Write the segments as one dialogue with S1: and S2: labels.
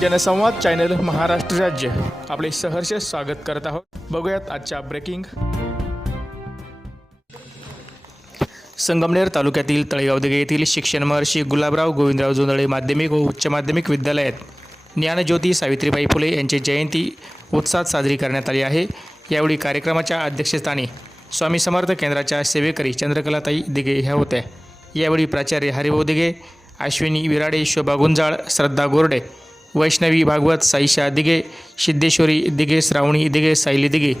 S1: जनसंवाद चॅनल महाराष्ट्र राज्य. आपले सहर्ष स्वागत करत आहोत. बघूयात आजच्या ब्रेकिंग. संगमनेर तालुक्यातील तळेगाव दिघे येथील शिक्षण महर्षी गुलाबराव गोविंदराव जोंधळे माध्यमिक व उच्च माध्यमिक विद्यालयात ज्ञानज्योती सावित्रीबाई फुले यांची जयंती उत्साहात साजरी करण्यात आली आहे. यावेळी कार्यक्रमाच्या अध्यक्षस्थानी स्वामी समर्थ केंद्राच्या सेवेकरी चंद्रकलाताई दिघे ह्या होत्या. यावेळी प्राचार्य हरिभाऊ दिघे अश्विनी विराडे शोभा गुंजाळ श्रद्धा गोरडे वैष्णवी भागवत साईशा दिघे सिद्धेश्वरी दिघे श्रावणी दिघे सायली दिघे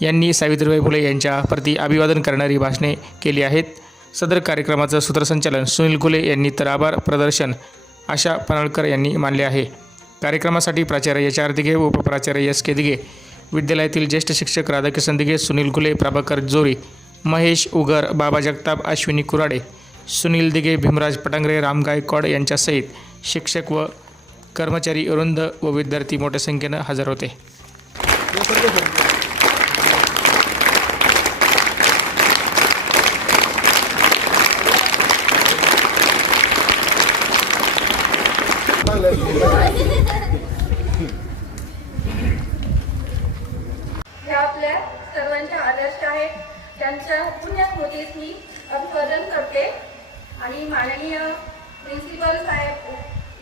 S1: यांनी सावित्रीबाई फुले यांच्या प्रति अभिवादन करणारी भाषणे केली आहेत. सदर कार्यक्रमाचं सूत्रसंचालन सुनील कुले यांनी तर आभार प्रदर्शन आशा पनळकर यांनी मानले आहे. कार्यक्रमासाठी प्राचार्य एच आर दिघे व उपप्राचार्य एस के दिघे विद्यालयातील ज्येष्ठ शिक्षक राधाकिशन दिघे सुनील कुले प्रभाकर जोरी महेश उगर बाबा जगताप अश्विनी कुराडे सुनील दिघे भीमराज पटांगरे राम गायकवाड यांच्यासहित शिक्षक व कर्मचारी अरुंद व विद्यार्थी मोठ्या संख्येनं हजर होते
S2: हे आपल्या सर्वांचे आदर्श आहेत त्यांच्या पुण्यस्मृतीस मी अभिवादन करते आणि माननीय प्रिन्सिपल साहेब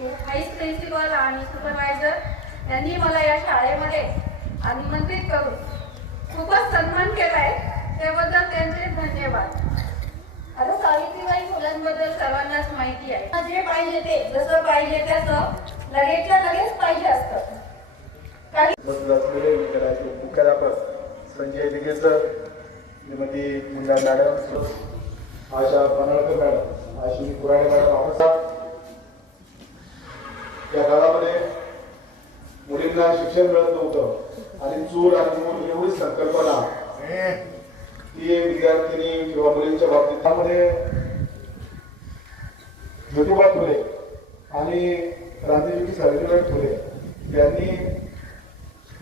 S2: व्हाईस प्रिन्सिपल आणि सुपरवायझर यांनी मला या शाळेमध्ये आमंत्रित करून खूपच सन्मान केलाय. त्याबद्दल त्यांचे धन्यवाद. आता सावित्रीबाई फुलांबद्दल सर्वांनाच माहिती आहे. जे पाहिजे ते जसं पाहिजे तसं लगेचच्या लगेच पाहिजे असतं.
S3: Sanjay दिगेसर Shrimati Munda madam Asha Panalkar madam Ashwini Kurade madam आपण त्या काळामध्ये मुलींना शिक्षण मिळत नव्हतं. आणि चूल आणि मूल एवढी संकल्पना ती विद्यार्थिनी किंवा मुलींच्या बाबतीत. त्यामध्ये ज्योतिबा फुले आणि क्रांतिज्योती सावित्रीबाई फुले यांनी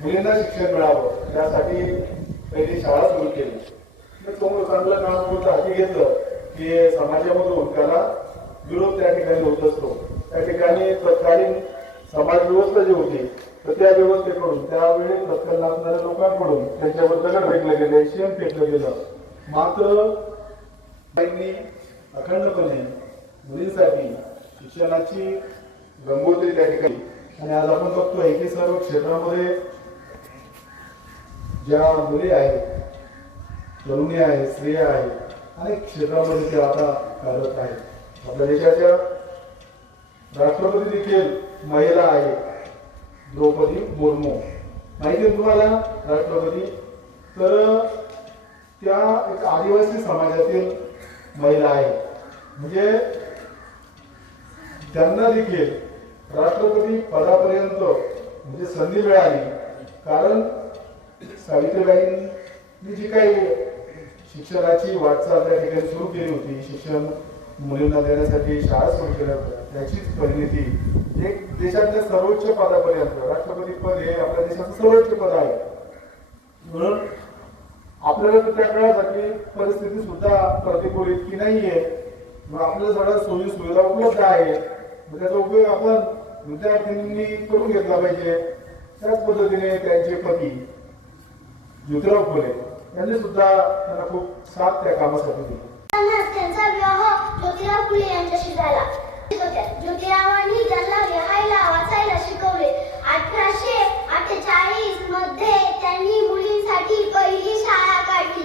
S3: मुलींना शिक्षण मिळावं त्यासाठी त्यांनी शाळा सुरू केली. म्हणजे तो चांगलं काम होतं घेतलं की समाजामधून त्याला विरोध त्या ठिकाणी होत असतो. त्या ठिकाणी तत्कालीन समाज व्यवस्था जी होती तर त्या व्यवस्थेकडून त्यावेळी तत्काल लागणाऱ्या लोकांकडून त्यांच्यावर दगड फेकलं गेले शेण फेकलं गेलं. मात्र त्यांनी अखंडपणे मुलींसाठी शिक्षणाची गंगोत्री त्या ठिकाणी आणि आज आपण बघतोय की सर्व क्षेत्रामध्ये ज्या मुली आहेत तरुणी आहेत स्त्रिया आहेत अनेक क्षेत्रामध्ये ते आता कार्यरत आहेत. आपल्या देशाच्या राष्ट्रपती देखील महिला आहे द्रौपदी मुर्मू. माहिती आहे तुम्हाला राष्ट्रपती? तर त्या एक आदिवासी समाजातील महिला आहे म्हणजे त्यांना देखील राष्ट्रपती पदापर्यंत म्हणजे संधी मिळाली. कारण सावित्रीबाईंनी जी काही शिक्षणाची वाटचाल त्या ठिकाणी सुरू केली होती शिक्षण मुलींना देण्यासाठी शाळा सुरू केल्या होत्या. त्याचीच परिणिती एक देशातल्या सर्वोच्च पदापर्यंत. राष्ट्रपती पद हे आपल्या देशाचं सर्वोच्च पद आहे. म्हणून आपल्याला तर त्या काळासाठी परिस्थिती सुद्धा प्रतिकूल इतकी नाहीये. मग आपल्या सगळ्या सोयी सुविधा उपलब्ध आहे. त्याचा उपयोग आपण विद्यार्थ्यांनी करून घेतला पाहिजे. त्याच पद्धतीने त्यांचे पती ज्योतिराव फुले यांनी सुद्धा त्यांना खूप साथ त्या कामासाठी दिली.
S4: त्यांचा विवाह ज्योतिराव फुले यांच्याशी झाला ज्योतिरावांनी त्यांना लिहायला वाचायला शिकवले. अठराशे अठ्ठेचाळीसमध्ये त्यांनी मुलींसाठी पहिली शाळा काढली.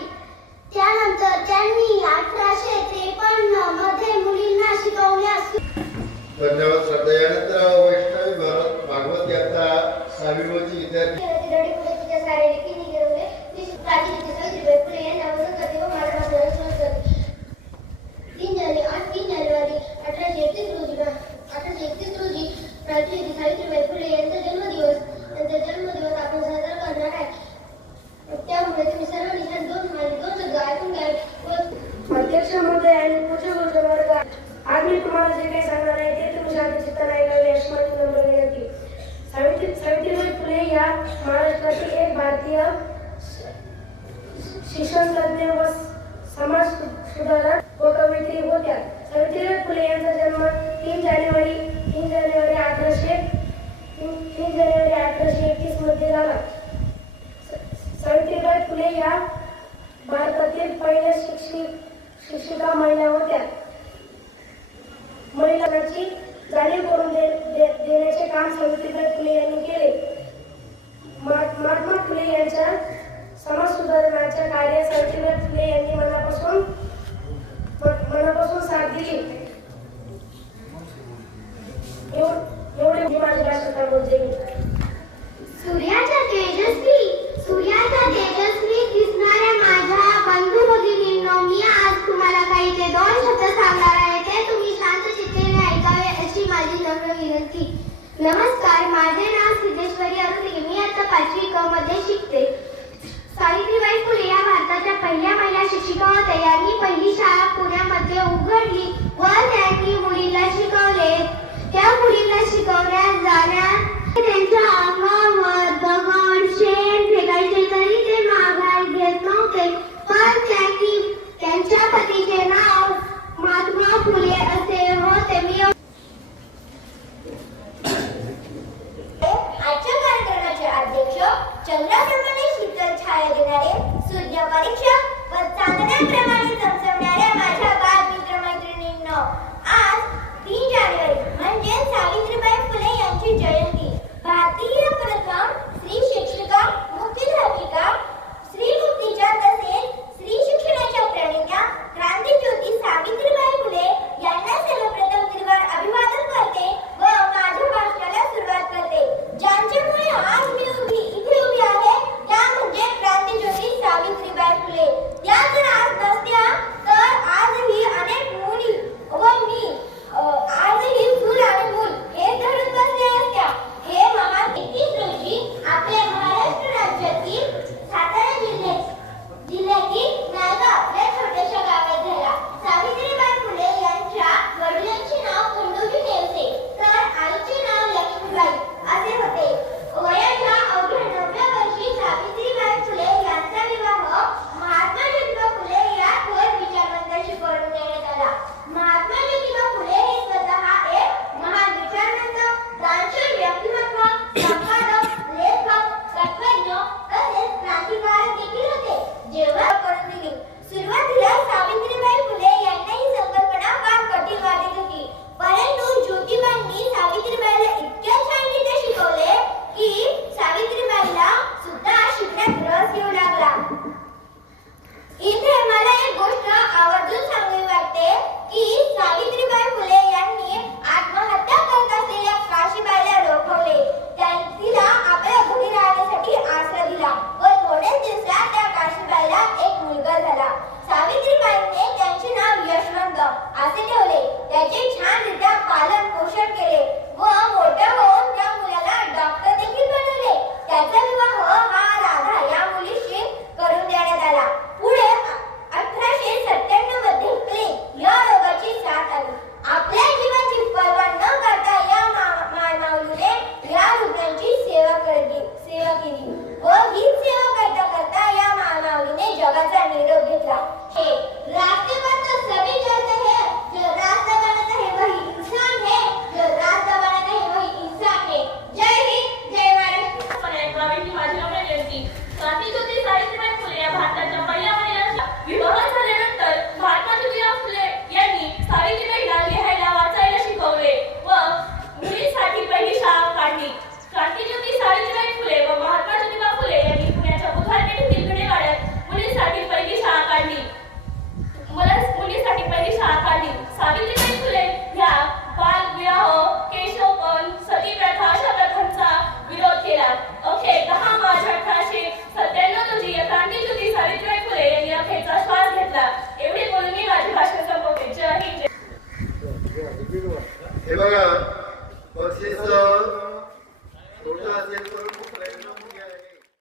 S4: त्यानंतर त्यांनी अठराशे त्रेपन्नमध्ये मुलींना शिकवण्यास
S5: धन्यवाद श्रद्धा. यानंतर वैष्णवी भारत भागवत यांचा सावित्रीची विद्यार्थी
S4: रडी फुले तिच्या सारे लेखी गिरवले ती प्राची तिच्या सावित्रीबाई फुले यांना वजन करते व मार्गदर्शन करते तीन जानेवारी आठ तीन जानेवारी अठराशे एकतीस रोजी अठराशे एकतीस रोजी प्राची सावित्रीबाई फुले यांचा जन्मदिवस. त्यांचा जन्मदिवस आपण साजरा करणार आहे. त्यामुळे तुम्ही सर्वांनी ह्या दोन माझे दोन शब्द ऐकून घ्यावे व
S2: अध्यक्ष महोदय आणि पुढचे गोष्ट वर्ग आज मी तुम्हाला जे काही सांगणार आहे ते तुम्ही शांत चित्ताने ऐकावे अशी माझी नम्र विनंती. सावित्री सावित्रीबाई फुले या महाराष्ट्रातील एक भारतीय शिक्षण तज्ञ व समाज सुधारक व कवयित्री होत्या. सावित्रीबाई फुले यांचा जन्म तीन जानेवारी तीन जानेवारी अठराशे तीन
S6: जानेवारी अठराशे एकतीसमध्ये झाला सावित्रीबाई फुले या भारतातील पहिल्या शिक्षिक शिक्षिका महिला होत्या महिलांची जाणीव करून दे, दे, देण्याचे काम सावित्रीबाई फुले यांनी केले महात्मा फुले यांच्या समाज सुधारणाच्या कार्यात सावित्रीबाई फुले यांनी मनापासून
S4: नमस्कार माझे नाव सिद्धेश्वरी अरुणी मी आता पाचवी क मध्ये शिकते. सावित्रीबाई फुले या भारताच्या पहिल्या महिला शिक्षिका होत्या. यांनी पहिली शाळा पुण्यामध्ये उघडली.
S6: प्रतीक्षा व चांदण्याप्रमाणे माझ्या बाल मित्रमैत्रिणींनो आज तीन जानेवारी म्हणजे
S5: सावित्री